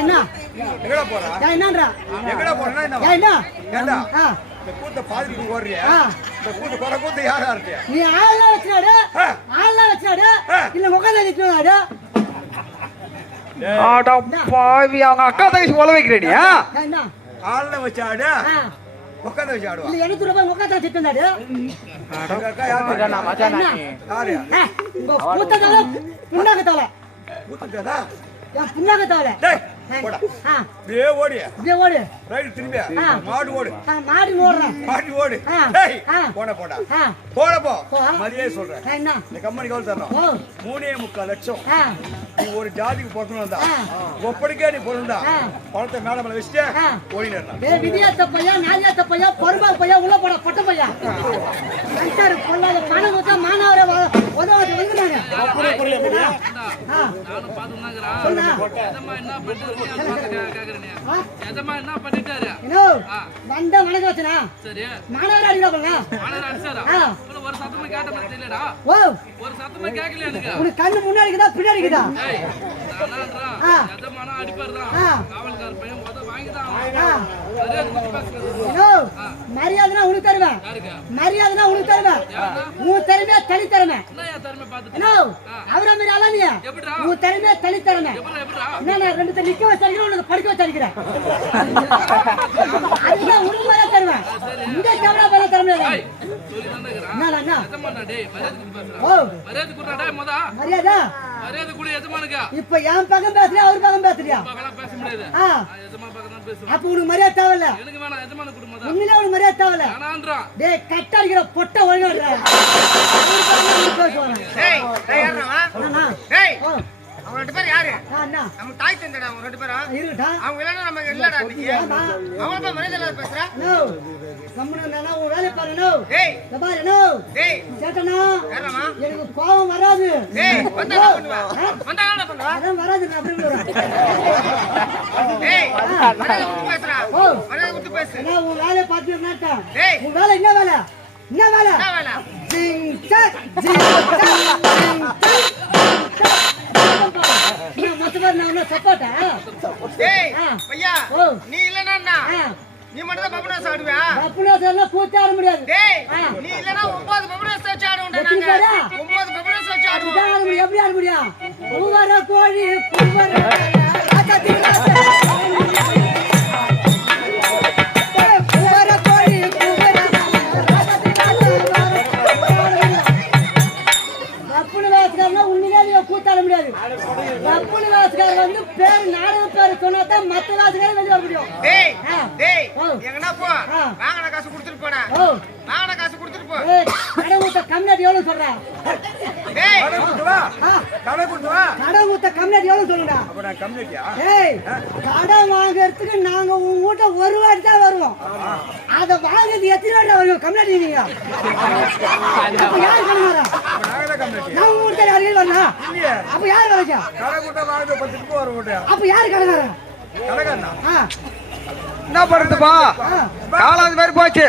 என்ன எங்கடா போற? என்னன்றா எங்கடா போறனா என்ன? ஏண்டா ஏண்டா இந்த கூத்த பாதிக்கு ஓடுறியா? இந்த கூத்த கொற கூத்த யாரா இருக்கு? நீ ஆளெல்லாம் வச்சாடு இல்ல முகத்தை நிக்கறாடு. ஆடா பாவி அவங்க அக்கா தங்கச்சி ஒல வைக்கிறேடியா? என்ன ஆளல வச்சாடு முகத்தை வச்சாடுவா? இல்ல எனக்கு ரூபாய் முகத்தை வச்சிட்டாடு. அட அக்கா யாரு? நான் மச்சான் யாரு? உங்க கூத்ததால புண்ணாகத்தால கூத்ததா? என் புண்ணாகத்தால டேய் போடா. டேய் ஓடு. இதே ஓடு. ரைட் திரும்பி. மாடு ஓடு. மாடி ஓடுறேன். மாடி ஓடு. டேய் போடா. போடா போ. மரியாதை சொல்றேன். என்ன இந்த கம்பெனிக்கு எவ்வளவு தரணும்? 3.25 லட்சம். நீ ஒரு ஜாதிக்கு பொறுக்கணும் வந்தா ஒப்படிக்கே நீ பொருந்தா பணத்தை மேல மேல வச்சுட்டு ஓடினேன். டேய் விதியாத்த பையா நாதியாத்த பையா பருமா பையா உள்ள போட பட்ட பையா சங்கர் கொள்ளாத பணம் கொடுத்தா மானாவரே உதவாது வந்துறாங்க. அப்படியே புரியல. நானும் பாத்துனாங்கறா. எதமா என்ன பண்றது கேக்குறேனே. எதமா என்ன பண்ணிட்டாரு? இன்னோ வந்த வணக்கம் வச்சனா. சரி. மானாவரே அடிக்கறங்க. மானாவரே அடிச்சாரா? ஒரு சத்தமா கேட்ட மாதிரி தெரியலடா. ஓ ஒரு சத்தமா கேக்கல எனக்கு. உனக்கு கண்ணு முன்னாடி இருக்குதா பின்னாடி இருக்குதா? ஏய் நானான்றா. எதமானா அடிப்பாருடா. காவல்கார பையன் முத வாங்கிதான். மரியாதை கொடுத்து பேசுறது. இன்னோ மரியாதைனா உனக்கு தருவேன். மரியாதைனா உனக்கு தருவேன். உன் திறமைய தனி திறமை. என்னையா தரமே பாத்து. இன்னோ அவர மாதிரி ஆளா நீ? எப்படிடா? உன் திறமைய தனி திறமை. எப்படிடா? நான் ரெண்டு பேர் நிக்க வச்சிருக்கேன் உனக்கு படிக்க வச்சிருக்கேன். அதுதான் உனக்கு மேல தருவேன். இந்த கேமரா மேல தரமே இல்ல. சொல்லி தானேங்கறா. என்னடா எதமானா டேய் மரியாதை கொடுத்து பேசுறா. ஓ மரியாதை குடுடா டேய் முத. மரியாதை குடு எதமானுக்கு. இப்ப என் பக்கம் பேசுறியா அவர் பக்கம் பேசுறியா? பக்கல பேச முடியாது. எதமா பக்கம் தான் பேசுவேன். அப்ப உனக்கு மரியாதை தேவையில்ல. எனக்கு வேணாம் எதமான குடு முத. உண்மையிலே உனக்கு மரியாதை தேவையில்ல. நானான்றா. டேய் கட்ட அடிக்கிற பொட்ட ஒழுங்கா டேய் யாரா? அண்ணா டேய் ஓ அவங்க ரெண்டு பேர் யாரு? அண்ணா நம்ம தாய் தந்தடா அவங்க ரெண்டு பேரும். இருடா அவங்க இல்லனா நம்ம இல்லடா நீ. அவங்க போய் மரியாதை இல்லாத பேசுற. நோ கம்முனு நானா உன் வேலை பாரு நோ. டேய் இந்த பாரு நோ. டேய் சேட்டனா யாரமா? எனக்கு கோவம் வராது. டேய் வந்தா என்ன பண்ணுவ? வந்தா என்ன பண்ணுவ? அதான் வராது நான் அப்படியே வரேன். டேய் மரியாதை கொடுத்து பேசுறா. ஓ மரியாதை கொடுத்து பேசு. நான் உன் வேலையை பார்த்துட்டு நாட்டா. டேய் உன் வேலை என்ன வேலை? என்ன வேலை? என்ன வேலை? ஜிங் சக் ஜிங் சக் ஜிங் சக். நான் மொத்தமா நான் சப்போட்டா. டேய் பையா ஓ நீ இல்லனா என்ன? நீ மட்டும் தான் பபுனாஸ் ஆடுவியா? பப்புனாஸ் எல்லாம் கூத்து ஆட முடியாது. டேய் நீ இல்லனா 9 பபுனாஸ் வச்சு ஆடுவோம்டா நாங்க. 9 பபுனாஸ் வச்சு ஆடுவோம். இதான் ஆட முடியும். எப்படி ஆட முடியும்? பூவர கோழி பூவர கூத்தாட முடியாது. கப்புனு வாசகார வந்து பேர் நாடக பேர் சொன்னாதான் மத்த வாசகார வெளிய வர முடியும். டேய் டேய் எங்கனா போ. வாங்கன காசு கொடுத்துட்டு போடா. ஓ வாங்கன காசு கொடுத்துட்டு போ. ஏய் கடவுத்த கம்னாடி எவ்வளவு சொல்றா? டேய் கடை கொடுத்து வா. கடை கொடுத்து வா. கடவுத்த கம்னாடி எவ்வளவு சொல்லுடா? அப்ப நான் கம்யூனிட்டியா? ஏய் கடை வாங்குறதுக்கு நாங்க உங்க வீட்ட ஒரு வாட்டி தான் வருவோம். அத வாங்குறது எத்தனை வாட்டி வருவோம் கம்னாடி நீங்க? அப்ப யார் கணவரா? அப்ப நாங்க தான் கம்யூனிட்டி. நான் உங்க வீட்டுல யாரையும் வரணும். இல்லையே. அப்ப யார் வரச்சா? கடை கொடுத்தா வாங்க 10 ரூபாய் வர போட்டா. அப்ப யார் கணவரா? கடைக்காரனா? என்ன பண்றதுப்பா? காலாது மாதிரி போச்சு.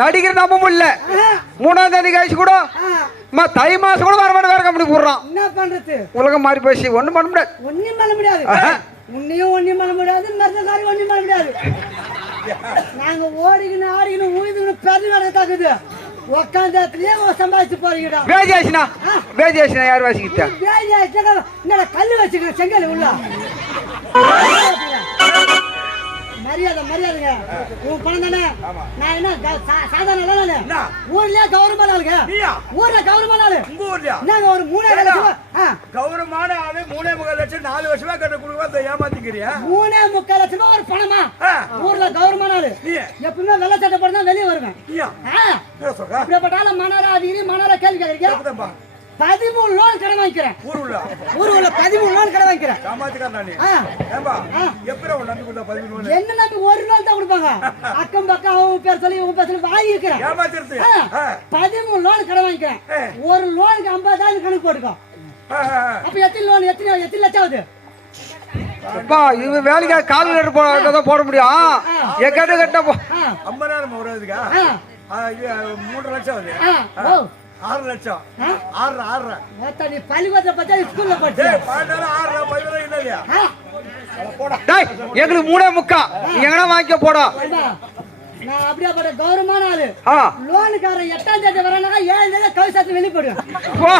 நடிக்கிற நம்ப முடியல. 3ஆம் தேதி கழிச்சு கூட தை மாசம் கூட வர வேற கம்பெனி போடுறான். என்ன பண்றது? உலகம் மாறி போச்சு. ஒண்ணும் பண்ண முடியாது. ஒண்ணும் பண்ண முடியாது. உன்னையும் ஒண்ணும் பண்ண முடியாது. மருந்தகாரி ஒண்ணும் பண்ண முடியாது. நாங்க ஓடிக்கணும் ஆடிக்கணும் ஊதிக்கணும் பெரு நடத்தாக்குது. உக்காந்ததுலயே சம்பாதிச்சு போறீங்கடா. வேதியாசினா யார் வாசிக்கிட்டா? என்னடா கல்லு வச்சுக்க செங்கல் உள்ள மரியாதை மரியாதைங்க. உன் பணம் தானே. நான் என்ன சாதாரண ஊர்லயே கௌரவமான ஆளுங்க. ஊர்ல கௌரவமான ஆளு. உங்க ஊர்லயா? நாங்க ஒரு 3.5 லட்சம் கௌரவமான ஆளு 3.25 லட்சம் 4 வருஷமா கட்ட கொடுக்க ஏமாத்திக்கிறியா? 3.25 லட்சம் ஒரு பணமா? ஊர்ல கௌரவமான ஆளு. எப்பவுமே வெள்ளை சட்டை போட்டு தான் வெளியே வருவேன். இப்படிப்பட்டாலும் மணாரா கேள்வி கேட்கறீங்க. 13 லோன் கடன் வாங்கிக்கிறேன். ஊருல 13 லோன் கடன் வாங்கிக்கிறேன். என்ன நம்பி ஒரு லோன் தான் கொடுப்பாங்க. அக்கம் பக்கம் அவங்க பேர் சொல்லி உங்க பேர் சொல்லி வாங்கிக்கிறேன். 13 லோன் கடன் வாங்கிக்கிறேன். ஒரு லோனுக்கு 50,000 கணக்கு போட்டுக்கோ. அப்ப எத்தனை லோன் எத்தனை லட்சம் ஆகுது? இது வேலைக்கு கால்குலேட்டர் போட முடியும். எக்கட்டு கட்ட 50,000 வருதுக்கா? 3 லட்சம் ஆகுது. 6 லட்சம் ஆ? 6 மொத்தம் நீ பள்ளிக்கூடத்தை பத்தி ஸ்கூல்ல படிச்சு டேய் 12 10 இல்ல இல்லையா போடா டேய் எங்களுக்கு 3.25 நீ எங்கனா வாங்கிக்க போடா. நான் அப்படியாப்பட்ட கௌரவமான ஆளு ஆ லோனுக்காரன் 8ஆம் தேதி வரனாக்கா 7 தேதி கவி சாத்து வெளியே போடுவேன் போ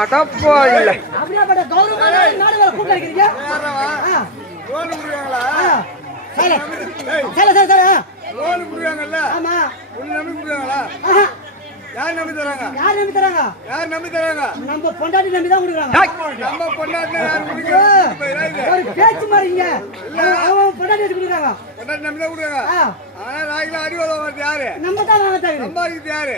அடப்போ இல்ல அப்படியாப்பட்ட கௌரவமான ஆளு நாடு வர கூட்ட வைக்கிறீங்க லோன் குடுறாங்களா சரி லோன் குடுறாங்கல்ல ஆமா உன்னை நம்பி குடுறாங்களா ஆஹா. யார் நம்பி தராங்க யார் நம்பி தராங்க யார் நம்பி தராங்க நம்ம பொண்டாட்டி நம்பி தான் கொடுக்குறாங்க டேய் நம்ம பொண்டாட்டினா யார் குடுக்குறாங்க ஒரு பேச்சு மாறிங்க அவன் பொண்டாட்டி வச்சு கொடுக்குறாங்க பொண்டாட்டி நம்பி தான் குடுறாங்க ஆ, ஆனா நாய்க்கு அடிவாதம் வருது யாரு நம்ம தான் வாங்க தகுது சம்பாதிக்கிறது யாரு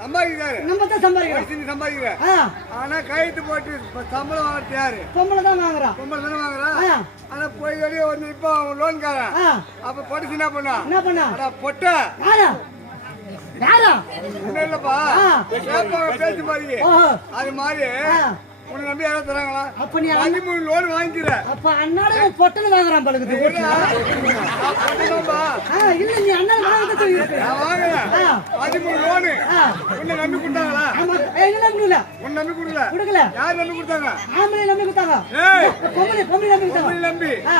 சம்பாதிக்கிறாரு நம்ம தான் சம்பாதிக்கிறோம் நீ சம்பாதிக்கிற ஆ, ஆனா கையெழுத்து போட்டு சம்பளம் வாங்குறது யாரு பொம்பளை தான் வாங்குறான் பொம்பளை தானே வாங்குறான் ஆ, ஆனா போய் வெளியே வந்து இப்போ லோன்காரன் ஆ, அப்ப படிச்சு என்ன பண்ணா என்ன பண்ணா அடா பொட்ட யாரா யாரா ஒண்ணும் இல்லப்பா ஆ. கேட்பாங்க பேச்சு மாதிரி ஓஹோ அது மாதிரி ஆ, உன்னை நம்பி யாராவது தராங்களா அப்ப நீ 13 லோன் வாங்கிக்கிற அப்ப அண்ணாட பொட்டன்னு வாங்குறான் பழுகுது அப்படிதான்பா. இல்ல நீ அண்ணன் வாங்க சொல்லிருக்கு நான் வாங்குறேன் 13 லோனு உன்னை நம்பி கொடுத்தாங்களா ஆமா என்ன நம்பல உன்னை நம்பி கொடுக்கல கொடுக்கல யார் நம்பி கொடுத்தாங்க ஆம்பளை நம்பி கொடுத்தாங்க ஏய் பொம்பளை நம்பி கொடுத்தாங்க உன்னை நம்பி ஆ